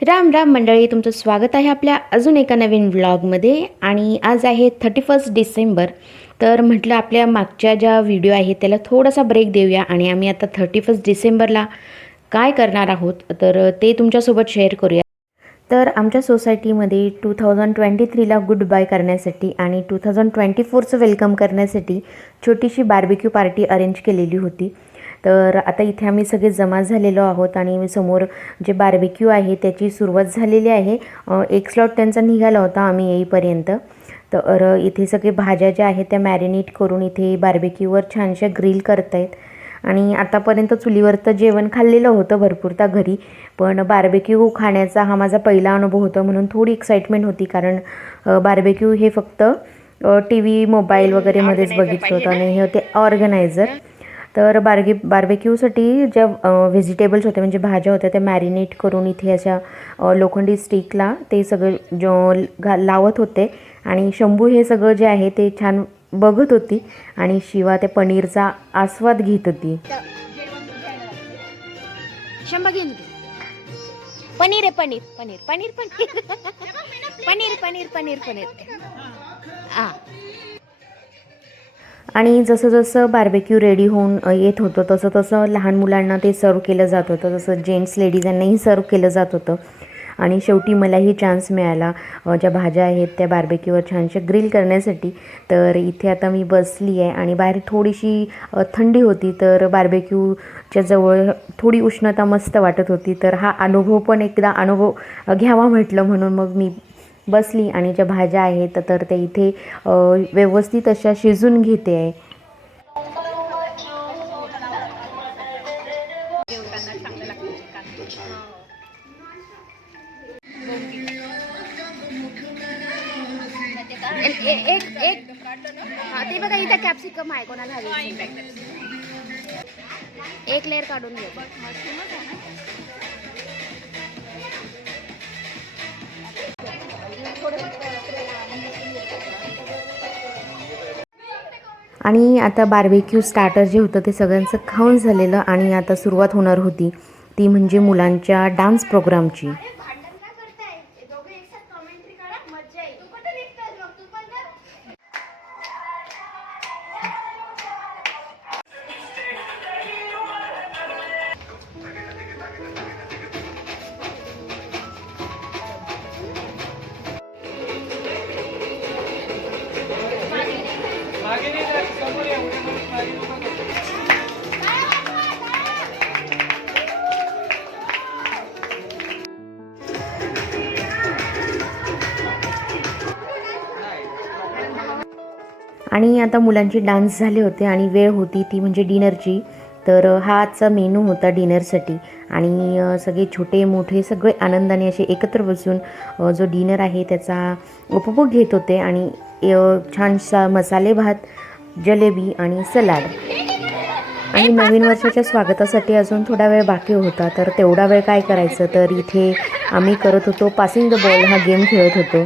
राम राम मंडळी, तुमचं स्वागत आहे आपल्या अजून एका नवीन व्लॉगमध्ये. आणि आज आहे 31 डिसेंबर. तर म्हटलं आपल्या मागच्या ज्या व्हिडिओ आहेत त्याला थोडासा ब्रेक देऊया आणि आम्ही आता 31 डिसेंबरला काय करणार आहोत तर ते तुमच्यासोबत शेअर करूया. तर आमच्या सोसायटीमध्ये 2023ला गुड बाय करण्यासाठी आणि 2024चं वेलकम करण्यासाठी छोटीशी बार्बिक्यू पार्टी अरेंज केलेली होती. तर आता इथे आम्ही सगळे जमा झालेलो आहोत आणि समोर जे बार्बिक्यू आहे त्याची सुरुवात झालेली आहे. एक स्लॉट त्यांचा निघाला होता आम्ही येईपर्यंत. तर इथे सगळे भाज्या ज्या आहेत त्या मॅरिनेट करून इथे बार्बिक्यूवर छानशा ग्रिल करत आहेत. आणि आतापर्यंत चुलीवर तर जेवण खाल्लेलं होतं भरपूरदा घरी, पण बार्बिक्यू खाण्याचा हा माझा पहिला अनुभव होता म्हणून थोडी एक्साइटमेंट होती. कारण बार्बिक्यू हे फक्त टी व्ही मोबाईल वगैरेमध्येच बघितलं होतं आणि हे होते ऑर्गनायझर. तर बार्बिक्यूसाठी ज्या व्हेजिटेबल्स होत्या म्हणजे भाज्या होत्या त्या मॅरिनेट करून इथे अशा लोखंडी स्टिकला ते सगळं लावत होते. आणि शंभू हे सगळं जे आहे ते छान बघत होती आणि शिवा त्या पनीरचा आस्वाद घेत होती. पनीर आहे, पनीर पनीर पनीर पनीर पनीर पनीर पनीर पनीर हां. आणि जसं जसं बार्बिक्यू रेडी होऊन येत होतं तसं तसं लहान मुलांना ते सर्व केलं जात होतं, जसं जेंट्स लेडीज यांनाही सर्व केलं जात होतं. आणि शेवटी मलाही चान्स मिळाला ज्या भाज्या आहेत त्या बार्बिक्यूवर छानशा ग्रिल करण्यासाठी. तर इथे आता मी बसली आहे आणि बाहेर थोडीशी थंडी होती, तर बार्बिक्यूच्या जवळ थोडी उष्णता मस्त वाटत होती. तर हा अनुभव पण एकदा घ्यावा म्हटलं म्हणून मग मी बसली आणि ज्या भाज्या आहेत तर ते इथे व्यवस्थित अशा शिजून घेते आहे. ते बघा इथं कॅप्सिकम आहे, कोणाला हवी एक लेअर काढून घे. आणि आता बार्बिक्यू स्टार्टर जे होतं ते सगळ्यांचं खाऊन झालेलं आणि आता सुरुवात होणार होती ती म्हणजे मुलांच्या डान्स प्रोग्रामची. आणि आता मुलांचे डान्स झाले होते आणि वेळ होती ती म्हणजे डिनरची. तर हा आजचा मेनू होता डिनरसाठी. आणि सगळे छोटे मोठे सगळे आनंदाने असे एकत्र बसून जो डिनर आहे त्याचा उपभोग घेत होते. आणि छानसा मसाले भात, जलेबी आणि सलाड. आणि नवीन वर्षाच्या स्वागतासाठी अजून थोडा वेळ बाकी होता, तर तेवढा वेळ काय करायचं, तर इथे आम्ही करत होतो पासिंग द बॉल हा गेम खेळत होतो.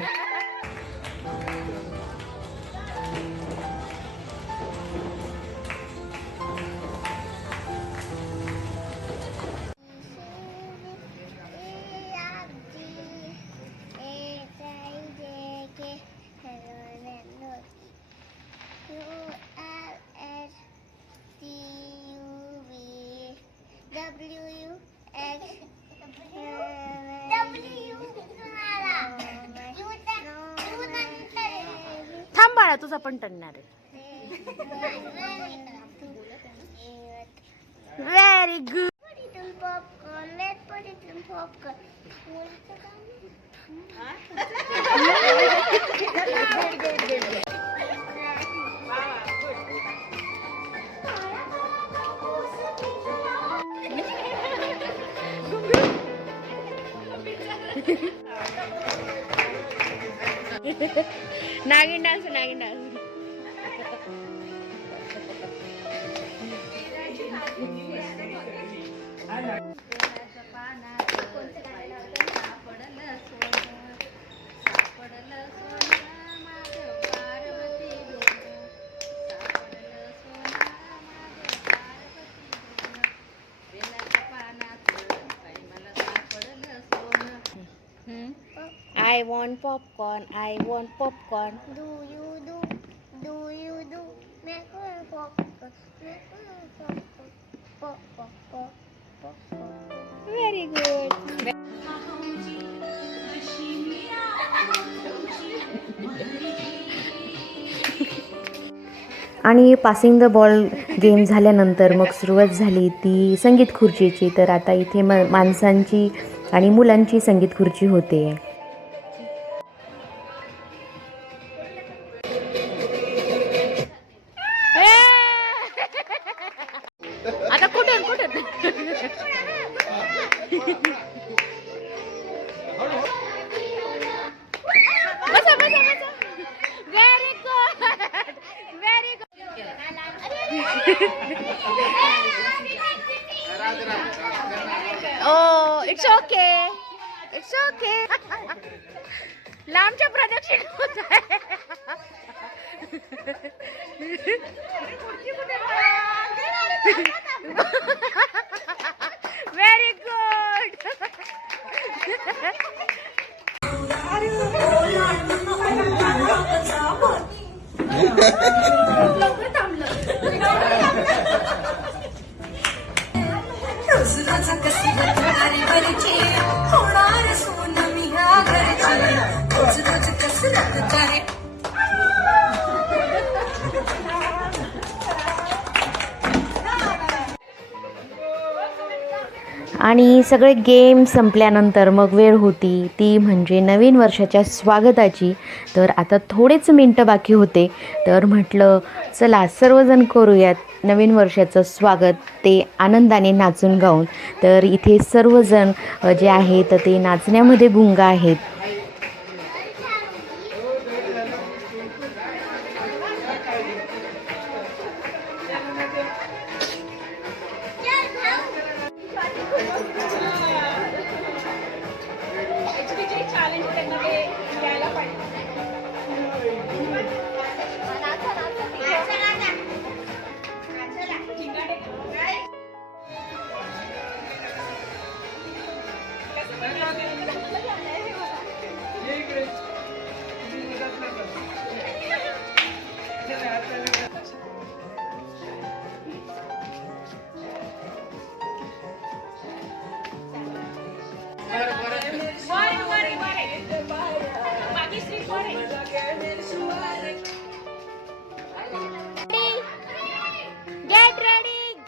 थांब बाळा, तुझा पण टणणार आहे. Very good. नागिन डान्स, नागिन dance. I want popcorn. I want popcorn. Do you do? Do you do? Macaron popcorn. Macaron popcorn. Pop pop pop pop pop. Very good. आणि पासिंग द बॉल गेम झाल्यानंतर मग सुरुवात झाली ती संगीत खुर्चीची. तर आता इथे माणसांची आणि मुलांची संगीत खुर्ची होते. आता कुठून कुठून बसा बसा बसा. Very good very good. Oh it's okay it's okay. लांबच्या प्रदक्षिण होत आहे. Very good. आणि सगळे गेम संपल्यानंतर मग वेळ होती ती म्हणजे नवीन वर्षाच्या स्वागताची. तर आता थोडेच मिनटं बाकी होते. तर म्हटलं चला सर्वजण करूयात नवीन वर्षाचं स्वागत, ते आनंदाने नाचून गाऊन. तर इथे सर्वजण जे आहेत ते नाचण्यामध्ये गुंग आहेत.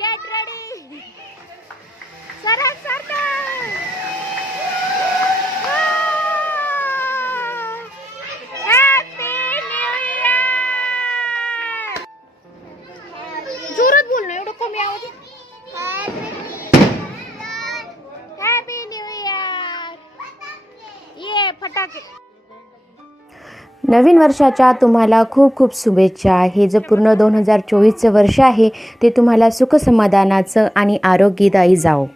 Get ready. Sarah. Happy New Year. जोरात बोल ना, एवढं कमी आवाज. Happy New Year. ये फटाके. नवीन वर्षाच्या तुम्हाला खूप खूप शुभेच्छा. हे जे पूर्ण 2024चं वर्ष आहे ते तुम्हाला सुख समाधानाचं आणि आरोग्यदायी जावो.